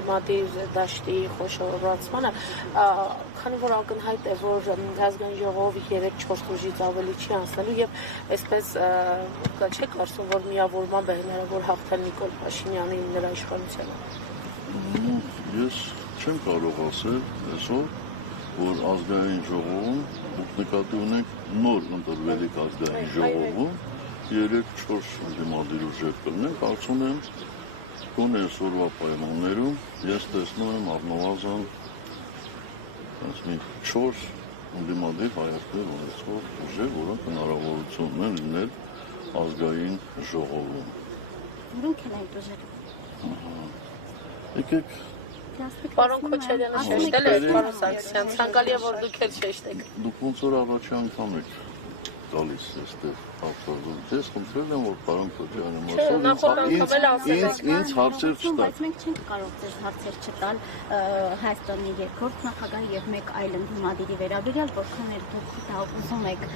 ընդդիմադիր դաշտի խոշորացմանը, քանի որ ակնհայտ է, որ ազգային ժողովը 3-4 ուժից ավելի չի անցնելու եւ այսպես չեք կարծում, որ միավորմամբ է հնարավոր հաղթել Նիկոլ Փաշինյանին նրա իշխանությանը։ Ես չեմ կարող ասել այսօր, որ ազգային ժողովում նկատի ունենք նոր ընտրվելիք ազգային ժողովում 3-4 ընդդիմադիր ուժեր կլինեն, կարծում եմ գոնե այսօրվա պայմաններում ես տեսնում եմ առնվազն 4 ընդդիմադիր հայացքներ ունեցող ուժեր, որոնք հնարավորություն ունեն լինել ազգային ժողովում։ Որոնք են այդ ուժերը։ Եկեք Պարոն Քոչարյանը շեշտել է, պարոն Սարգսյան, ցանկալի է, որ դուք էլ շեշտեք։ Դուք ոնց որ առաջի անգամ եք գալիս այստեղ հարցազրույց։ Ես խնդրել եմ, որ պարոն Քոչարյանը ինձ հարցեր չտա։ Բայց մենք չենք կարող ձեզ հարցեր չտալ Հայաստանի երկրորդ նախագահի եւ մեկ այլ ընդդիմադիրի վերաբերյալ, որքան էլ դուք դա ուզում եք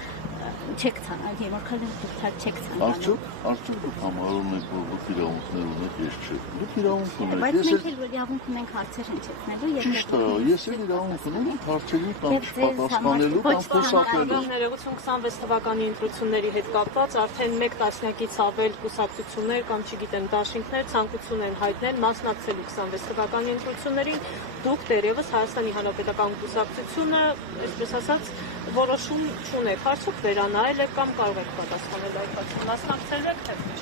չեք ցանկանում, որքան էլ դուք չեք ցանկանում։ Արդյոք դուք համարում եք, որ դուք իրավունքներ ունեք, ես չէ։ Դուք իրավունք ունեք։ Բայց մենք էլ իրավունք ունենք հարցեր հնչեցնելու եւ ճիշտ է, ես էլ իրավունք ունեմ հարցերին կամ չպատասխանելու կամ խոսակելու։ Ներողություն 26 թվականի ընտրությունների հետ կապված արդեն 1 տասնյակից ավել կուսակցություններ կամ չգիտեմ դաշինքներ ցանկություն են հայտնել մասնակցելու 26 թվականի ընտրություններին։ Դուք դերևս Հայաստանի Հանրապետական կուսակցությունը, այսպես ասած, որոշում չունեք, արդյոք վերանայել եք կամ կարող եք պատասխանել այդ հարցին, մասնակցելու եք թե ոչ։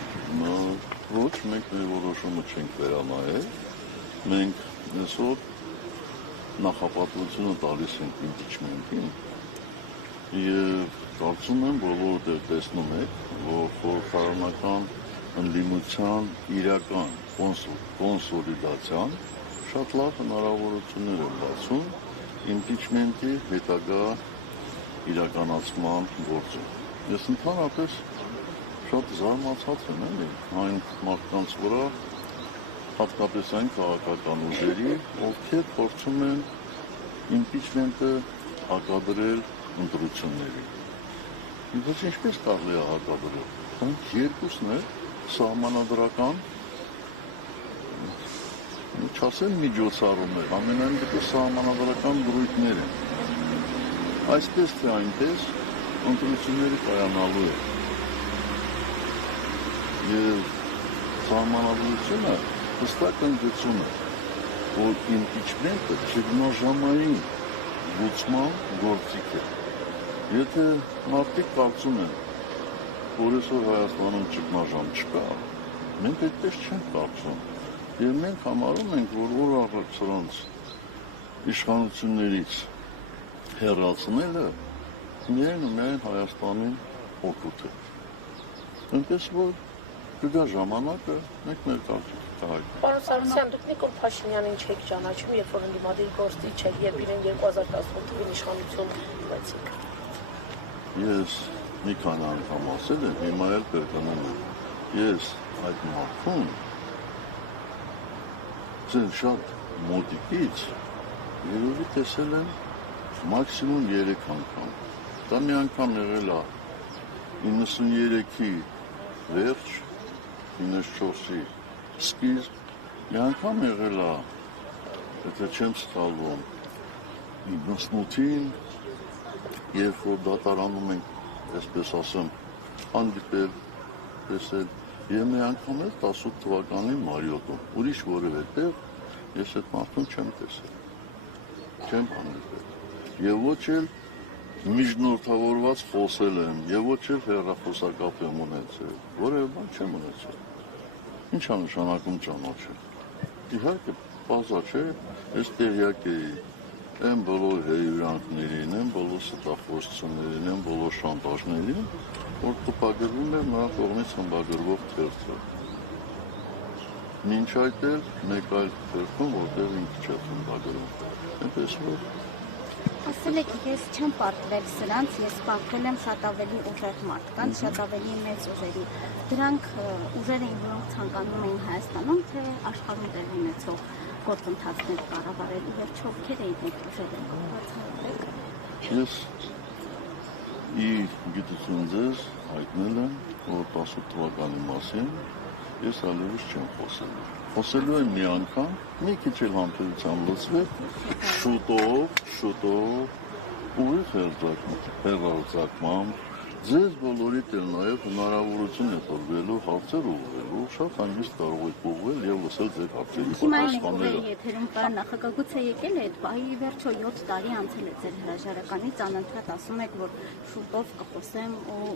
Ոչ, մենք մեր որոշումը չենք վերանայել, մենք այսօր նախապատվությունը տալիս ենք իմպիչմենտին եւ կարծում եմ բոլորը տեսնում եք, որ խորհրդարանական ընդդիմության իրական կոնսոլիդացիան շատ լավ հնարավորություններ են բացում իմպիչմենտի հետագա իրականացման գործում։ Ես ընդհանրապես շատ զարմացած եմ այն մարդկանց վրա, հատկապես այն քաղաքական ուժերի, ովքեր փորձում են իմպիչմենտը հակադրել ընտրություններին։ Բայց ինչպես կարելի է հակադրել։ Դրանք երկուսն է սահմանադրական չասեմ միջոցառումներ, ամենայն դեպս սահմանադրական դրույթներ են։ Այսպես թե այնպես ընտրությունները կայանալու է։ Եվ սահմանադրությունը հստակ ընդգծում է, որ իմպիչմենտը ճգնաժամային լուծման գործիք է։ Եթե մարդիկ կարծում են, որ այսօր Հայաստանում ճգնաժամ չկա, մենք այդպես չենք կարծում։ Եվ մենք համարում ենք, որ օր առաջ սրանց իշխանություններից հեռացնելը միայն ու միայն Հայաստանին օգուտ է։ Այնպես որ կգա ժամանակը, մենք մեր կարծիքը կհայտնենք։ Պարոն Սարգսյան, դուք Նիկոլ Փաշինյանին չեք ճանաչում, երբ որ ընդդիմադիր գործիչ էր, երբ իրեն 2018 թվականին իշխանություն տվեցիք։ Ես մի քանի անգամ ասել եմ, հիմա էլ կրկնում եմ։ Ես այդ մարդուն ձեր շատ մոտիկից երևի տեսել եմ մաքսիմում 3 անգամ։ Դա մի անգամ եղել է 93-ի վերջ, 94-ի սկիզբ, մի անգամ եղել է, եթե չեմ սխալվում, 98-ին, երբ որ դատարանում ենք, այսպես ասեմ, հանդիպել, տեսել, եւ մի անգամ էլ 18 թվականի մարիոտում, ուրիշ որևէ տեղ ես այդ մարդուն չեմ տեսել, չեմ հանդիպել, եւ ոչ էլ միջնորդավորված խոսել եմ, եւ ոչ էլ հեռախոսակապ եմ ունեցել, որևէ բան չեմ ունեցել, ինչ է նշանակում ճանաչել, իհարկե բազա չէ, ես տեղյակ էի, եմ բոլոր հերանքներին, եմ բոլոր ստախոսություններին, եմ բոլոր շանտաժներին, որ տպագրվում է նրա կողմից խմբագրվող թերթը։ Մինչ այդ էլ մեկ այլ թերթում, որտեղ ինքը չէ խմբագրվում։ Այնպես որ ասել եք, ես չեմ պարտվել սրանց, ես պարտվել եմ շատ ավելի ուժեղ մարդկանց, շատ ավելի մեծ ուժերի։ Դրանք ուժեր էին, որոնք ցանկանում էին Հայաստանում, թե աշխարհում տեղի ունեցող գործընթացներ կառավարելու վերջ ովքեր էին այդ ուժերը կողմացել։ Ես ի գիտություն ձեզ հայտնել եմ, որ 18 թվականի մասին ես այլևս չեմ խոսել։ խոսելու եմ մի անգամ, մի քիչ էլ համբերությամբ լսվեք, շուտով, ուղիղ հերձակմամբ, ձեզ բոլորիդ էլ նաև հնարավորություն է տրվելու հարցեր ուղղելու, շատ հանգիստ կարող եք ուղղել եւ լսել ձեր հարցերի պատասխանները։ Եթերում կա նախագահացը եկել է այդ բայի վերջո 7 տարի անցել է ձեր հրաժարականից, անընդհատ ասում եք, որ շուտով կխոսեմ ու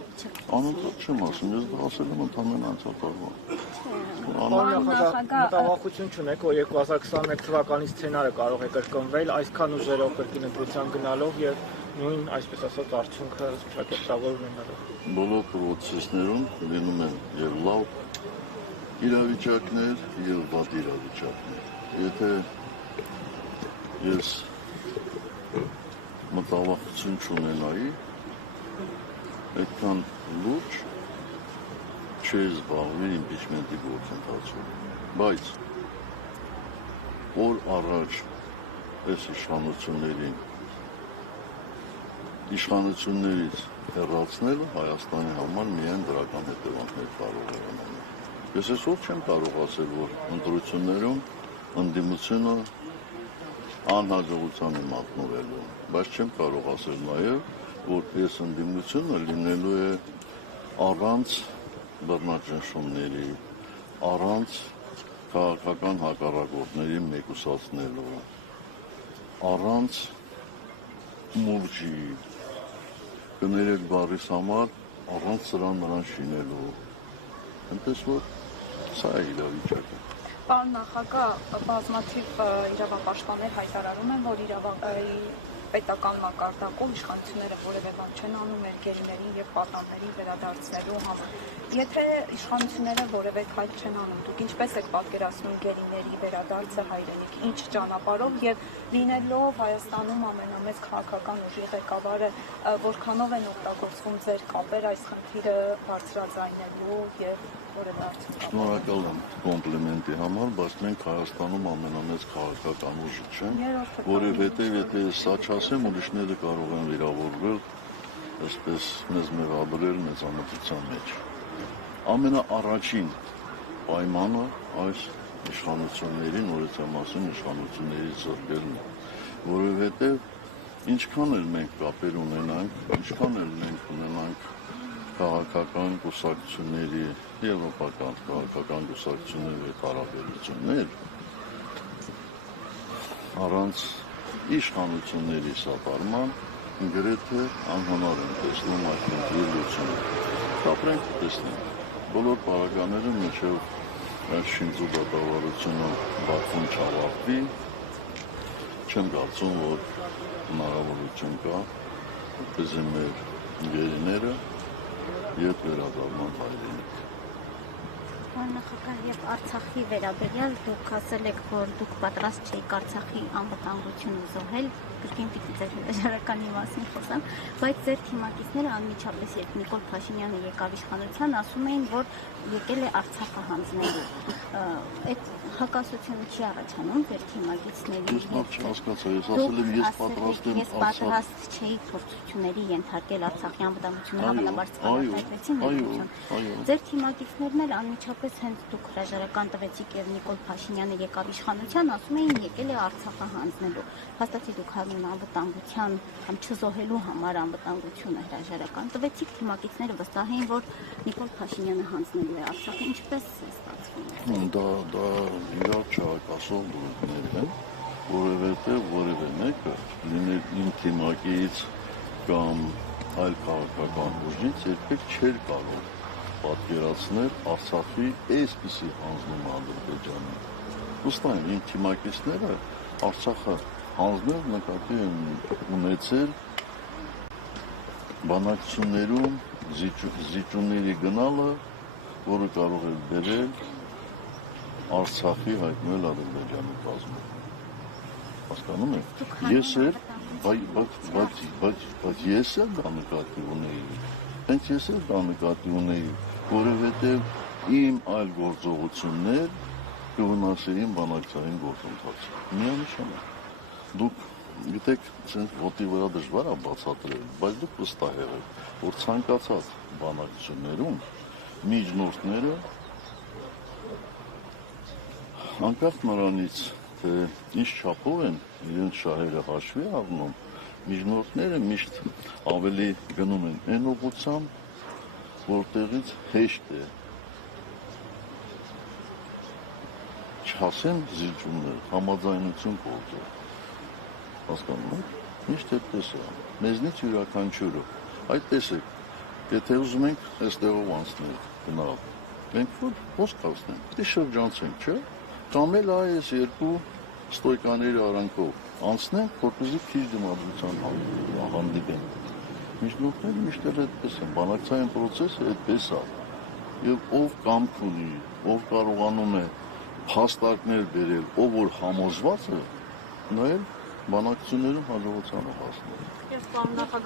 Անընդհատ չեմ ասում, ես դա ասել եմ ընդամենը անցյալ տարվա։ Մտավախություն չունեք, որ 2021 թվականի սցենարը կարող է կրկնվել, այսքան ուժերով կրկին ընտրության գնալով եւ նույն, այսպես ասած, արդյունքը ճակատավոր ունենալով։ Բոլոր պրոցեսներում լինում են եւ լավ իրավիճակներ եւ վատ իրավիճակներ։ Եթե ես մտավախություն չունենայի, այդքան լուրջ չի զբաղվի իմպիչմենտի գործընթացով։ Բայց օր առաջ այս իշխանություններից հեռացնելը Հայաստանի համար միայն դրական հետևանքներ կարող է ունենալ։ Ես այսօր չեմ կարող ասել, որ ընտրություններում ընդդիմությունը անհաջողության է մատնվելու, բայց չեմ կարող ասել նաև, որ այս ընդդիմությունը լինելու է առանց բռնաճնշումների, առանց քաղաքական հակառակորդների մեկուսացնելու, առանց մուրճի, կներեք բառիս համար, առանց նրան շինելու, այնպես որ սա է իրավիճակը։ Պարոն նախագահ, բազմաթիվ իրավապաշտպաններ հայտարարում են, որ պետական մակարդակով իշխանությունները որևէ բան չեն անում մեր գերիներին եւ պատաններին վերադարձնելու համար։ Եթե իշխանությունները որևէ քայլ չեն անում, դուք ինչպես եք պատկերացնում գերիների վերադարձը հայրենիք, ինչ ճանապարհով եւ լինելով Հայաստանում ամենամեծ քաղաքական ուժի ղեկավարը, որքանով են օգտագործվում ձեր կապեր այս խնդիրը բարձրաձայնելու եւ որևէ արդյունք։ Շնորհակալ եմ կոմպլիմենտի համար, բայց մենք Հայաստանում ամենամեծ քաղաքական ուժը չենք, որովհետև եթե սա չասեմ, ուրիշները կարող են վիրավորվել, այսպես մեզ մեղադրել մեծամտության մեջ։ Ամենաառաջին պայմանը այս իշխանությունների, նորից եմ ասում, իշխանություններից զրկելն է, որովհետև ինչքան էլ մենք կապեր ունենանք, ինչքան էլ մենք ունենանք քաղաքական կուսակցությունների, եվրոպական քաղաքական կուսակցությունների հետ հարաբերություններ, առանց իշխանությունների սատարման գրեթե անհնար են տեսնում այդ խնդրի լուծումը։ Ապրենք տեսնենք, բոլոր պարագաները մինչև այդ շինծու դատավարությունը Բաքվում չավարտվի, չեմ կարծում, որ հնարավորություն կա, որպես մեր գերիները ետ վերադառնան հայրենիք։ Նախագահ, եւ Արցախի վերաբերյալ դուք ասել եք, որ դուք պատրաստ չեք Արցախի անվտանգությունը զոհել, կրկին պիտի ձեր հրաժարականի մասին խոսեմ, բայց ձեր թիմակիցները անմիջապես երբ Նիկոլ Փաշինյանը եկավ իշխանության, ասում էին, որ եկել է Արցախը հանձնելու։ Այդ հակասությունը չի առաջանում ձեր թիմակիցների։ Ես հասկացա, ես ասել եմ, ես պատրաստ եմ Ես պատրաստ չէի փորձությունների ենթարկել Արցախի անվտանգությունը համապատասխանեցին։ Ձեր թիմակիցներն էլ անմիջապես հենց դուք հրաժարական տվեցիք եւ Նիկոլ Փաշինյանը եկավ իշխանության, ասում էին եկել է Արցախը հանձնելու։ Հաստատի դուք անվտանգության կամ չզոհելու համար անվտանգությունը հրաժարական տվեցիք, թիմակիցները վստահ էին, որ Նիկոլ Փաշինյանը հանձնելու է Արցախը, ինչպես ստացվում է։ Դա իրար չհակասող բնույթներ են, որովհետև որևէ մեկը լինել իմ թիմակից կամ այլ քաղաքական ուժից երբեք չէր կարող պատկերացնել Արցախի այսպիսի հանձնում Ադրբեջանը։ Ուստայն իմ թիմակիցները Արցախը հանձնել նկատի են ունեցել բանակցություններում զիջումների գնալը, որը կարող է բերել Արցախի հայտնել Ադրբեջանի կազմում։ Հասկանում եք։ Ես էլ, բայց ես էլ դա նկատի ունեի։ Հենց ես էլ դա նկատի ունեի, որովհետև իմ այլ գործողություններ կվնասեին բանակցային գործընթացը։ Միանշանակ։ Դուք գիտեք, ցենց ոտի վրա դժվար է բացատրել, բայց դուք վստահ եղեք, որ ցանկացած բանակցություններում միջնորդները անկախ նրանից, թե ինչ չափով են իրենց շահերը հաշվի առնում, միջնորդները միշտ ավելի գնում են այն ուղղությամբ, որտեղից հեշտ է չասեն զիջումներ, համաձայնություն գործել։ Հասկանում եք, միշտ այդպես է, մեզնից յուրաքանչյուրը։ Այդ տեսեք, եթե ուզում ենք այստեղով անցնել, գնալ, մենք ոսկ հասնենք, պետք է շրջանցենք, չէ՞։ Կամ էլ այս երկու ստոյկաների արանքով անցնենք, որպեսզի քիչ դիմադրության հանդիպենք։ Միջնորդները միշտ այդպես են, բանակցային process-ը այդպես է։ Եվ ով կամք ունի, ով կարողանում է փաստարկներ բերել, ով որ համոզված է, նա էլ բանակցություններում հաջողության է հասնում։ Ես պարոն նախագահ